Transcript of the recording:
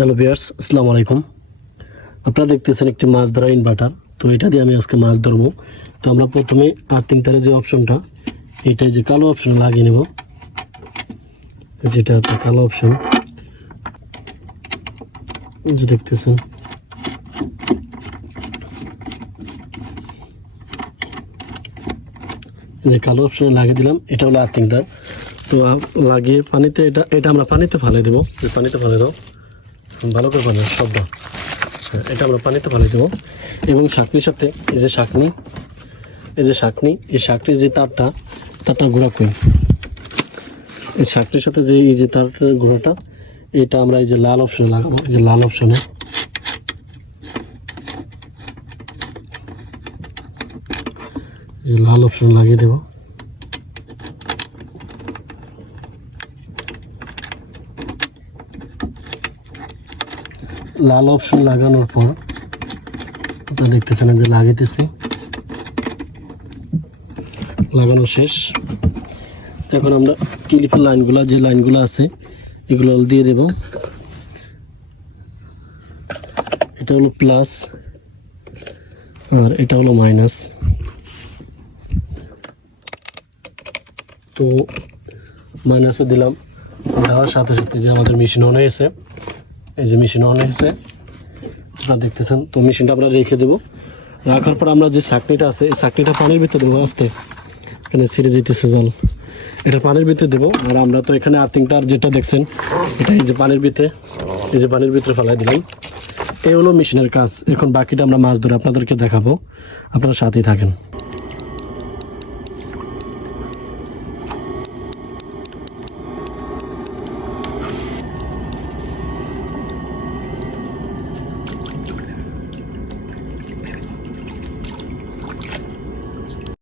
Hello viewers, আসসালামু আলাইকুম। আপনারা দেখতেছেন একটি মাছ ধরা ইনভার্টার। তো এটা দিয়ে আমি আজকে মাছ ধরবো। তো আমরা প্রথমে আর্থিং তারের যে অপশনটা, এটাই যে কালো অপশন লাগিয়ে নেব, যেটা আপনার কালো অপশন যে দেখতেছেন। যে কালো অপশনে লাগিয়ে দিলাম, এটা হলো আর্থিং তার। তো লাগিয়ে পানিতে এটা আমরা পানিতে ফালে দেবো। পানিতে ফালে দাও, ভালো করে পানি সবটা। এটা আমরা পানিতে ফালে দেবো এবং শাকনির সাথে এই যে শাকনি, এই শাকনির যে তারটা ঘোরা করি, এই শাকনির সাথে যে এই যে তারটার ঘোরাটা, এটা আমরা এই যে লাল অপশনে লাগাবো। এই যে লাল অপশনে লাগিয়ে দেবো। লাল অপশন লাগানোর পর আপনারা দেখতেছেন যে লাগাইতেছি, লাগানো শেষ। এখন আমরা ক্লিপের যে লাইনগুলো আছে এগুলো দিয়ে দেব। এটা হলো প্লাস আর এটা হলো মাইনাস। তো মাইনাসও দিলাম, দেওয়ার সাথে সাথে যে আমাদের মেশিন অন হয়েছে, এই যে মেশিন অন হয়েছে আপনারা দেখতেছেন। তো মেশিনটা আমরা রেখে দেবো। রাখার পর আমরা যে চাকনিটা আছে, এই চাকনিটা পানির ভিতরে দেবো। আস্তে এখানে ছিঁড়ে যেতেছে জল, এটা পানির ভিতরে দেবো। আর আমরা তো এখানে আর্থিংটা যেটা দেখছেন, এটা এই যে পানির ভিতরে ফেলাই দিলাম। এই হলো মেশিনের কাজ। এখন বাকিটা আমরা মাছ ধরে আপনাদেরকে দেখাবো, আপনারা সাথেই থাকেন।